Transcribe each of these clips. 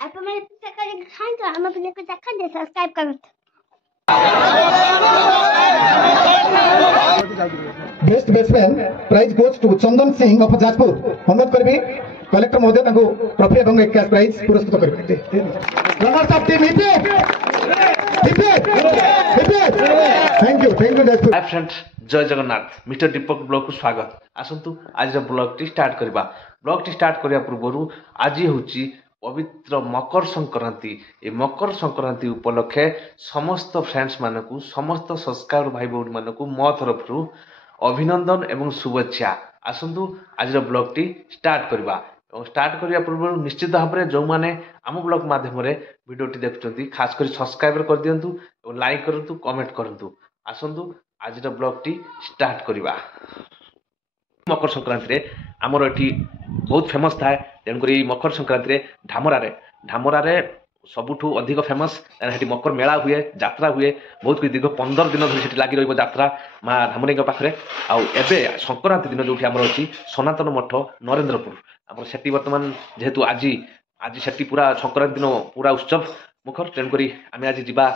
आप हमारे पिज्जा का लिंक खाएं तो हम अपने पिज्जा खा दे सब्सक्राइब करो। Best batsman prize goes to Chandan Singh of Jajpur. अनुरोध करबी कलेक्टर महोदय तांको ट्रॉफी एवं एक कैश प्राइज पुरस्कृत करबे। रनर्स अप टीम हिपे हिपे हिपे। Thank you Jajpur. Hi friends, जय जगन्नाथ। मिस्टर दीपक ब्लॉग को स्वागत। आसंतु आज ब्लॉग टी स्टार्ट करबा। ब्लॉग टी स्टार्ट करिया पूर्व आज होची पवित्र मकर संक्रांति। ए मकर संक्रांति उपलक्षे समस्त फ्रेंड्स मानकू समस्त सब्सक्राइबर भाई भौणी मानकू मो तरफ अभिनंदन एवं शुभेच्छा। आसंतु आज ब्लॉग टी स्टार्ट करबा। स्टार्ट करिया पूर्व निश्चित भाव में जो मैंने आम ब्लॉग माध्यम भिडियोटी देखुं खास कर सब्सक्राइब कर दिंतु, लाइक करूँ, कमेंट करूँ। आसंतु आज ब्लॉग टी स्टार्ट करबा। मकर संक्रांति रे आमर एठी बहुत फेमस थाए। तेणुक मकर संक्रांति रे ढामरा सबुठू अधिक फेमस हेटी मकर मेला हुए, यात्रा हुए। बहुत दीर्घ 15 दिन धरी लगी रहा माँ ढामरी पाखे। आउ एबे संक्रांति दिन जो आमर अच्छी सनातन मठ नरेंद्रपुर आम से बर्तमान जेहेतु आज से पूरा संक्रांति दिन पूरा उत्सव मुखर। तेणुक आम आज जा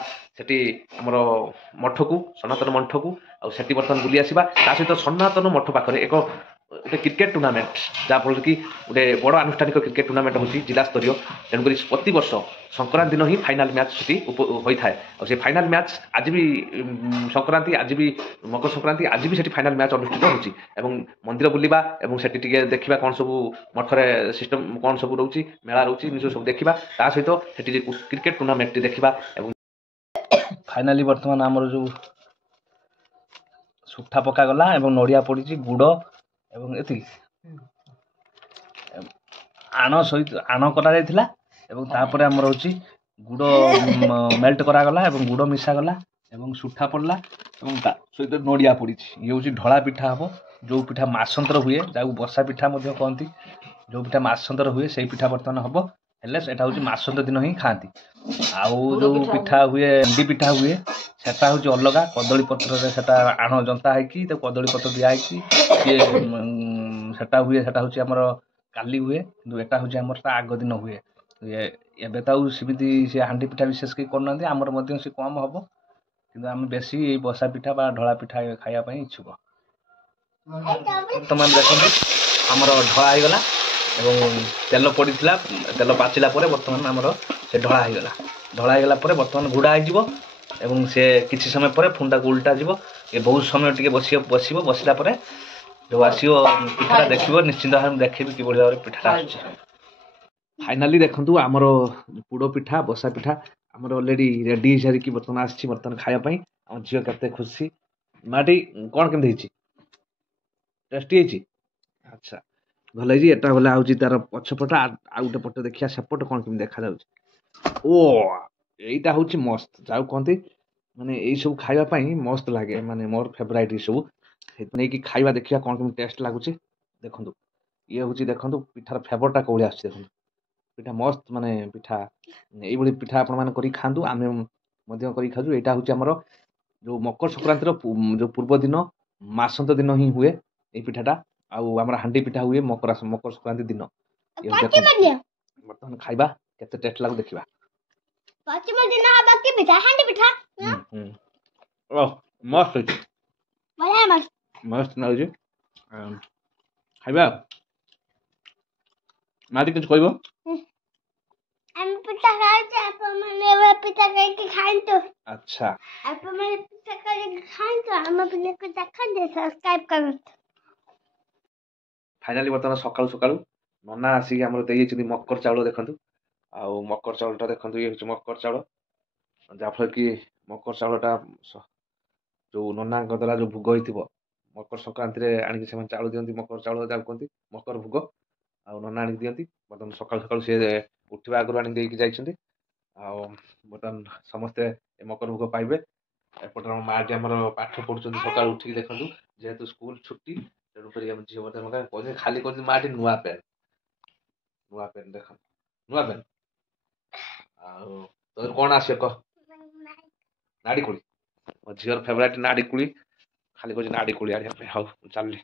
आमर मठ को सनातन मठ को आठी बर्तमान बुली आसवा। सहित सनातन मठ पाखे एक गोटे क्रिकेट टूर्नामेंट जहाँफल कि गोटे बड़ आनुष्ठानिक क्रिकेट टूर्नामेंट होती जिला स्तरीय। तेणुक प्रति वर्ष संक्रांति दिन ही फाइनाल मैच से होता है। और से फाइनाल मैच आज भी संक्रांति, आज भी मकर संक्रांति, आज भी फाइनाल मैच अनुष्ठित होची। एवं मंदिर बुलवा एवं से देखा कौन सब मठरे सिस्टम कौन सब रोचे, मेला रोचे, निज सब देखा। ता सहित से क्रिकेट टूर्नामेंट देखा। फाइनाली बर्तमान आमर जो सुठा पका गला एवं नड़िया पड़ी गुड़ एवं एति आण सहित आण करा तापर आमर हूँ गुड़ मेल्ट करागला एवं गुड़ मिसा गला एवं सुठा पड़ला एवं सहित नड़िया पड़ी। ये हूँ ढला पिठा हम जो पिठा मासंतर हुए, जहाँ बसा पिठा कहती। जो पिठा मासंतर हुए से पिठा बर्तमान हम हेल्ले सेटा हूँ मासंतर दिन ही खाती। आउ जो पिठा हुए हंडी पिठा हुए सेटा हूँ अलग कदली पत्र से आण जंता है कदली पत्र दिखाई सेटा हुए। सेटा हूँ आमर काली हुए कि एटा हूँ आमर आग दिन हुए। एबे तो सेमती से हांडी पिठा विशेष कहीं करना आमर से कम हम कि आम बेसी बसा पिठा बा ढला पिठा खावाई इच्छुक। बर्तमान देखते आमर ढला होगला एवं तेल पड़ी तेल पाचिला बर्तमान आमर से ढला होगला बर्तमान गुड़ा हो एवं से किसी समय पर फुंडा को उल्टा जीव। ये बहुत समय टे बसला जो आसो पिठा देखो निश्चिंत भाव देखेबी कि भाव में पिठा फाइनाली देखु आमर पोड़ पिठा बसा पिठा आमर अलरेडी रेडी सारी बर्तमान आसी बर्तमान खायापाई। आम झील के खुशी माटी कौन केमती टेस्टी। अच्छा भल एटा भले आउची तार पछपट आ गोटे पट देखिया सेपट कौन केमती देखा जाउची। ओ एटा हूँ मस्त जाऊ कहती माने यही सब खावाई मस्त लगे। माने मोर फेवराइट सब नहीं कि खाଇବା देखिया कौन केमती टेस्ट लगुच। देखो ये हूँ देखो पिठार फ्लेवरटा कौड़ी आस देखो पिठा मस्त माने पिठा ये पिठा आपण मैंने कर खातु आम खाऊ। यहाँ हूँ आमर जो मकर संक्रांतिर जो पूर्व दिन मासंत दिन ही हुए ये पिठाटा आमर हांडी पिठा हुए मकर संक्रांति दिन। बर्तमान खाଇବା केते टेस्ट लागु देखिबा। मस्त मस्त लागे खाଇବା माटी कुछ कहबो। हम पिज्जा खाए थे, आप मैंने वो पिज्जा करके खाएं तो अच्छा आप मैंने पिज्जा करके खाएं तो हम अपने पिज्जा खा दे सब्सक्राइब करो। फाइनाली बर्तमान सकाळु सकाळु नना आसिक आमर देई मकर चाउल देखंतु। आउ मकर चाउलटा देखंतु ये होची मकर चाउल जाफल कि मकर चाउलटा जो नना द्वारा जो भोग होइथिबो मकर संक्रांति रे आनिक से चाउल दियंती मकर चाउल जा कहंती मकर भोग आ नना आनिक दियंती। बर्तमान सकाळु सकाळु से उठिबा आगु आनिक देई जाइछंती। आउ बर्तमान समस्ते मकर भोग पाइबे। एपटे हम माँ जी आमर पाठ पढ़ुଛନ୍ତି सकाळु उठिक देखंतु जेहेतु स्कूल छुट्टी तेणु करी हम झील बर्तमान खाली कर माँ नुआ पेन देख नुआ पेन तो कौन आस कह नाड़ी कोड़ी झील फेवरेट नाड़ी कोड़ी खाली कर नाड़ी कोड़ी आने हाँ चल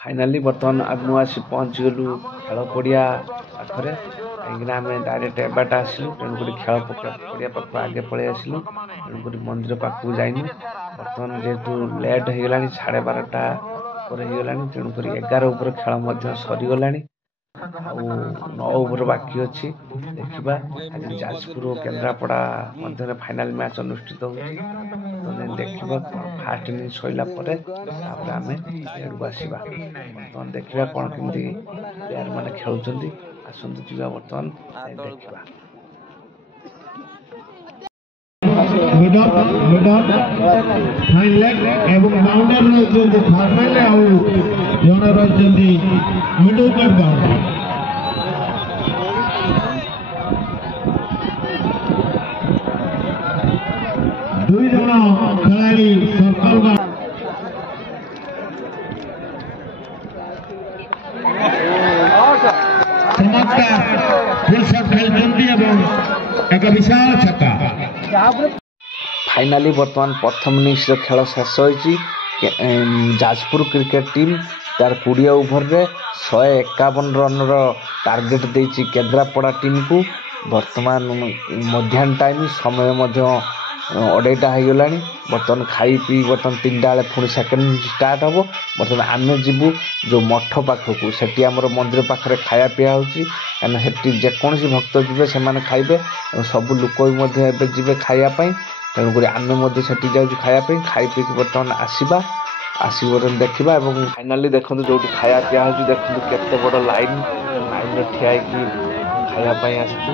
फाइनाली बर्तमान मुझे पहुँच गलु खेल पड़िया पाखरे କାହିଁକିନା ଆମେ ଡାଇରେକ୍ଟ ଏବାଟ ଆସିଲୁ, ତେଣୁକରି ଖେଳ ପଡ଼ିଆ ପାଖକୁ ଆଗେ ପଳେଇ ଆସିଲୁ, ତେଣୁକରି ମନ୍ଦିର ପାଖକୁ ଯାଇନୁ। ବର୍ତ୍ତମାନ ଯେହେତୁ ଲେଟ୍ ହେଇଗଲାଣି, 12:30 ଉପରେ ହେଇଗଲାଣି, ତେଣୁକରି 11 ଉପରେ ଖେଳ ମଧ୍ୟ ସରିଗଲାଣି। ଆଉ 9 ଓଭର ବାକି ଅଛି। ଦେଖିବା ଆଜି ଯାଜପୁର ଓ କେନ୍ଦ୍ରାପଡ଼ା ମଧ୍ୟରେ ଫାଇନାଲ୍ ମ୍ୟାଚ୍ ଅନୁଷ୍ଠିତ ହେଉଛି। ବର୍ତ୍ତମାନ ଦେଖିବା କ'ଣ ଫାର୍ଷ୍ଟ ଇନିଂସ୍ ସରିଲା ପରେ ତାପରେ ଆମେ ଇଆଡ଼କୁ ଆସିବା। ବର୍ତ୍ତମାନ ଦେଖିବା କ'ଣ କେମିତି ପ୍ଲେୟାରମାନେ ଖେଳୁଛନ୍ତି। ଆସନ୍ତୁ ଯିବା ବର୍ତ୍ତମାନ ଦେଖିବା। फाइन लेग एवं बाउंडर रही थर्ड आउ जन रही मिडल कट बाउंडरी दुई जन खिलाड़ी सर्कल चमत्कार फुल शॉट खेलते एक विशाल छक्का। फाइनाली बर्तमान प्रथम इनिंग्स खेल शेष होती। जाजपुर क्रिकेट टीम तार 20 ओभर रे 151 रन टार्गेट देछि केन्द्रापड़ा टीम को। बर्तमान मध्याह्न टाइम समय अढ़ाईटा हो गला। बर्तमान खाई पी बर्तमान 3टा बेले पुणी सेकेंड स्टार्ट हम। बर्तमान आम जीवु जो मठ पाखक से मंदिर पाखे खाया पीया होती कहीं जेकोसी भक्त जी से खाइबे सबू लोक भी जी खायापाई। तेणुक आम से जाऊँ खायापी खाई पी बर्तमान आसवा देखा। फाइनाली देखो जो खाया पीया हो देखो केते बड़ लाइन ठिया खायापाई आसचु।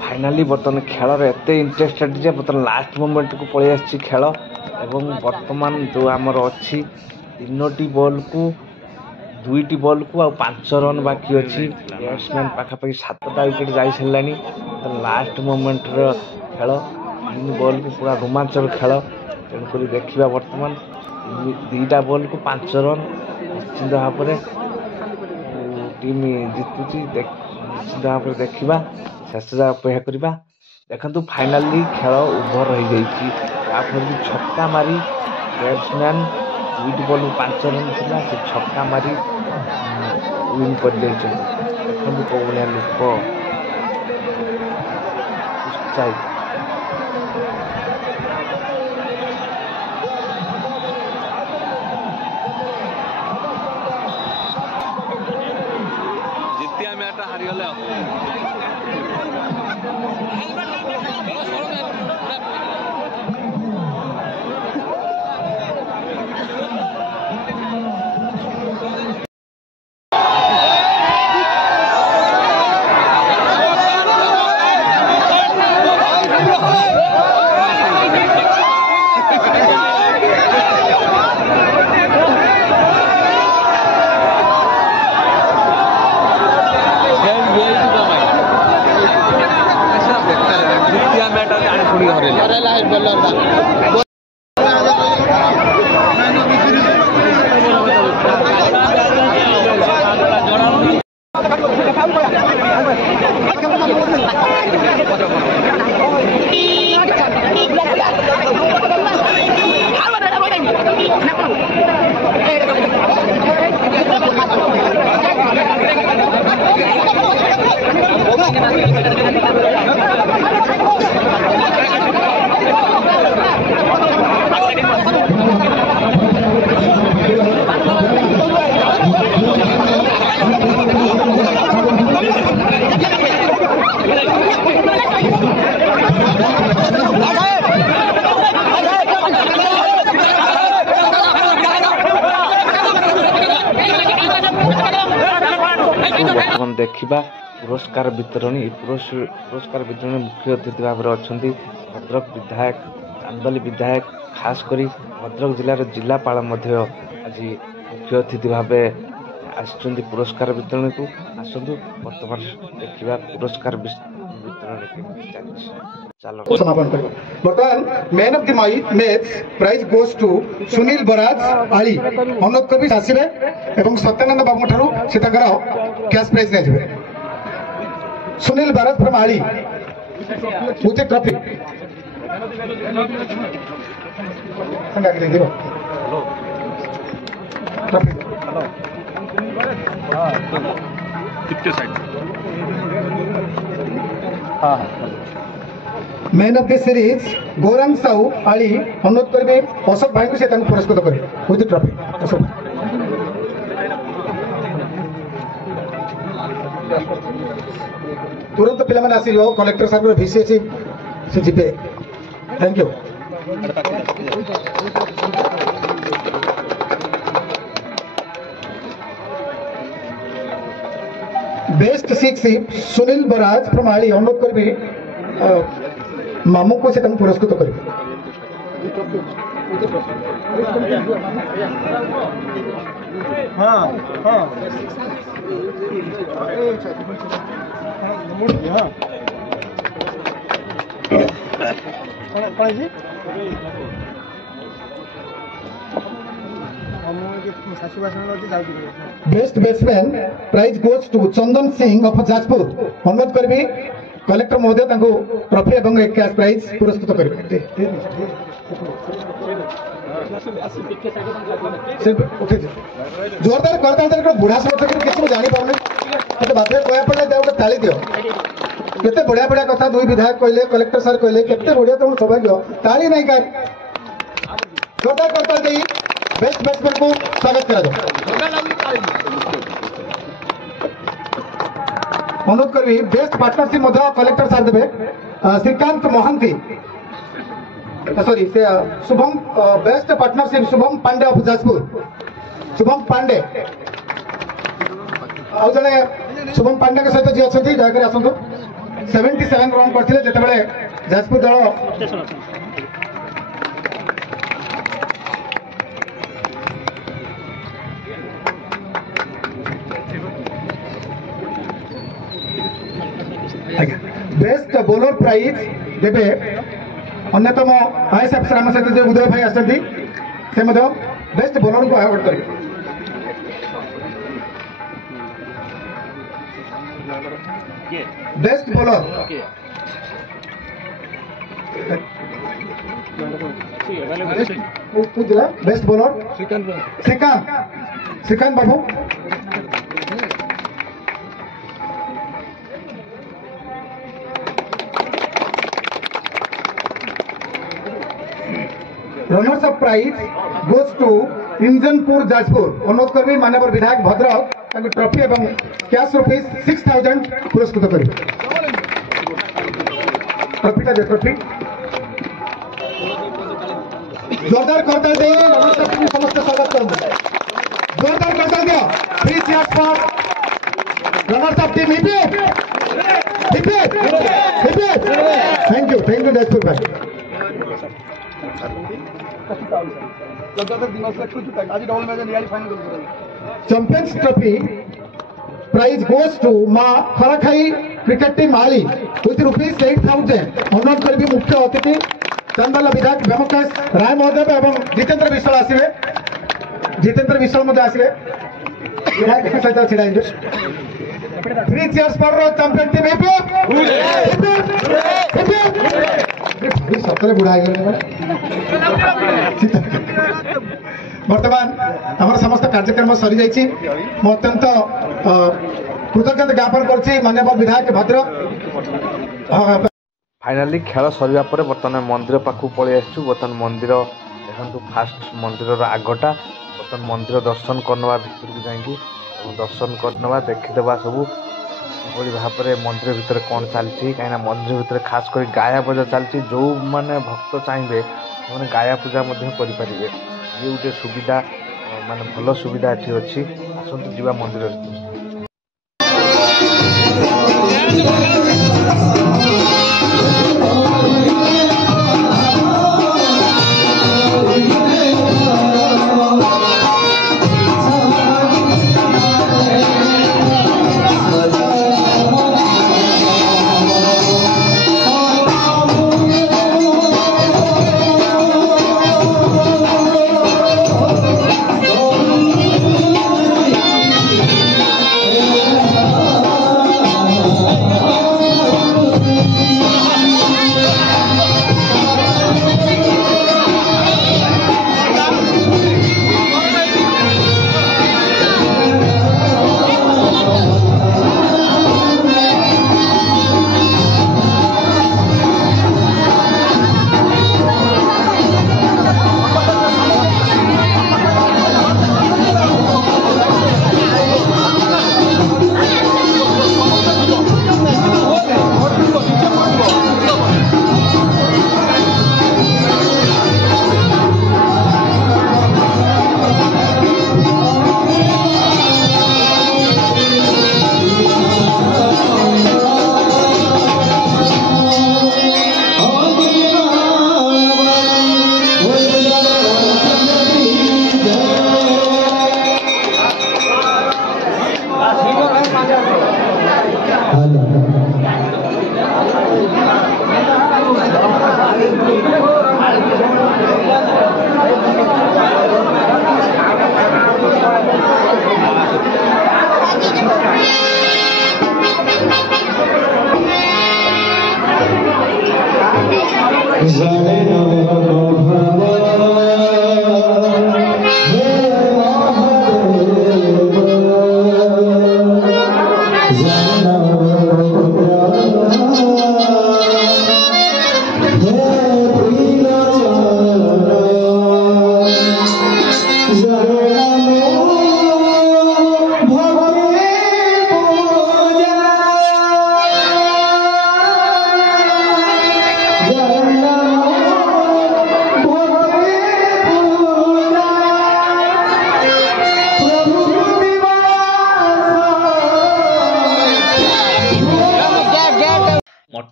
फाइनाली बर्तमान खेल एत इंटरेस्टेड जे बर्तमान लास्ट मोमेंट को पलि आसी खेल। एवं बर्तमान जो आमर अच्छी 3टी बॉल को 2टी बॉल को आ 5 रन बाकी अच्छी। बैट्समैन पाखापाखि 7टा विकेट जा सारा। लास्ट मोमेंट खेल 3 बॉल को पूरा रोमांचक खेल। तेणुक देखा बर्तमान 2टा बॉल को 5 रन निश्चिंत भाव टीम जितुची निश्चिंत भाव देखा। शेष जा अपेक्षा करवा। देखु फाइनाली खेल ओभर हो जाइए छक्का मारी बैट्समैन 2टी बॉल 5 रन था से छक्का मारी विन कर देखो कौ भाया लोक उत्साहित। जितिया मैच हारिगले जितिया मैच जानी शुणी हरेला। बर्तमान देखा पुरस्कार वितरणी। पुरस्कार वितरणी मुख्य अतिथि भाव अच्छा भद्रक विधायक चांदली विधायक खास करी भद्रक जिलार जिलापाल आज मुख्य अतिथि भाव आसुँच पुरस्कार वितरणी को। आसतु बर्तमान देखा पुरस्कार वितरण चलो समापन कर। बर्तमान man of the match prize goes to Sunil बराज आली। अनुरोध करी आसवे एवं सत्यानंद बाबू ठारू से कैश प्राइज नहीं। सुनील बराज फ्रॉम आली मुझे trophy trophy man of the series Gaurang Sahu आली अनुरोध करेंगे अशोक भाई को से पुरस्कृत करेंगे विथ ट्रॉफी। अशोक तुरंत पे आसिल कलेक्टर साहब भिसी अच्छी से जीपे। Thank you. Best six Sunil बराज फ्रॉम आली अनुरोध करेंगे मामू को से पुरस्कृत करेंगे। Best batsman prize goes to Chandan Singh of Jajpur अनुरोध करी कलेक्टर महोदय ट्रॉफी एवं एक कैश प्राइज पुरस्कृत करेंगे। जोरदार करता बुढ़ा समर्थक किसी जानी पाऊनी मत बाध्य कहना पड़े गोटे ताली दियो। केते बढ़िया बढ़िया कथा दुई विधायक कहले कलेक्टर सर कहले केते बढ़िया तुम सौभाग्य ताली नहीं कर जोरदार करता दे बेस्ट बैट्समैन को स्वागत करा अनुरोध करी बेस्ट पार्टनरशिप कलेक्टर सर देवे श्रीकांत मोहंती सॉरी से Shubham best partnership Shubham Pandey of Jajpur Shubham Pandey आउ जड़े शुभम पांडे के सहित जी अच्छा दयाक आसतु 77 रन करते जिते जाजपुर दल बेस्ट बॉलर प्राइज देवे अन्यतम आईएएस अफसर आम सहित जो उदय भाई आसती से बेस्ट बॉलर को अवार्ड करेंगे। Best bowler best bowler Shrikant बाबू runners up prize goes to इंजनपुर जाजपुर अनुरोध करी माननीय विधायक भद्रक ट्रॉफी एवं कैश ₹6000 पुरस्कृत करेंगे। ट्रॉफीटा दे ट्रॉफी जोरदार करता दे समस्त स्वागत करेंगे। जोरदार करता दियो 3 cheers for runners up team ईपी। थैंक यू जाजपुर भाई। Champions trophy prize goes to मां खराखाई क्रिकेट टीम आली विथ ₹8000 अनुरोध करी मुख्य अतिथि चंदल विधायक व्योमकेश राय महोदय एवं जितेंद्र विश्वाल आसवे। जितेंद्र विश्वाल आसवे विधायक सहित छिड़ा 3 चीयर्स फॉर चैंपियन टीम सतरे बुढ़ा बर्तमान आम समस्त कार्यक्रम सरी जाइए। मु अत्यंत कृतज्ञता ज्ञापन कर माननीय विधायक भद्रक। फाइनाली खेल सरिया पर बर्तमान मंदिर पाखु पलि आसु। बर्तमान मंदिर देखु फास्ट मंदिर आगटा बर्तमान मंदिर दर्शन करना भितर को जाइए दर्शन करना देखीदे सब भाव में मंदिर भितर कौन चलती कहीं मंदिर भितर खास कर गाया पूजा चलती जो माने भक्त चाहिए मैंने गाया पूजा करें ये गोटे सुविधा माने भल सुविधा ये अच्छी आसतु जीवा मंदिर।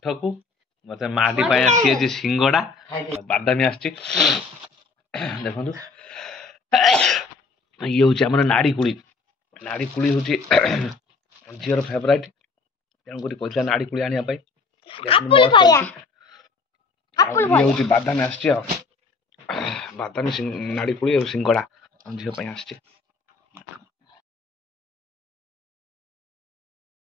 ମଠକୁ ମତେ ମାଟି ପାଇଁ ଆସିଛି ସିଙ୍ଗଡ଼ା ବାଦାମୀ ଆସିଛି ଦେଖନ୍ତୁ ଇଏ ହଉଛି ଆମର ନାଡ଼ି କୁଳି ହଉଛି ଝିଅର ଫେଭରାଇଟ୍ ତେଣୁକରି କହିଥିଲା ନାଡ଼ି କୁଳି ଆଣିବା ପାଇଁ ଆପୁଲ ଭଳିଆ ଆଉ ଇଏ ହଉଛି ବାଦାମୀ ଆସିଛି ଆଉ ବାଦାମୀ ନାଡ଼ି କୁଳି ଆଉ ସିଙ୍ଗଡ଼ା ଝିଅ ପାଇଁ ଆସିଛି।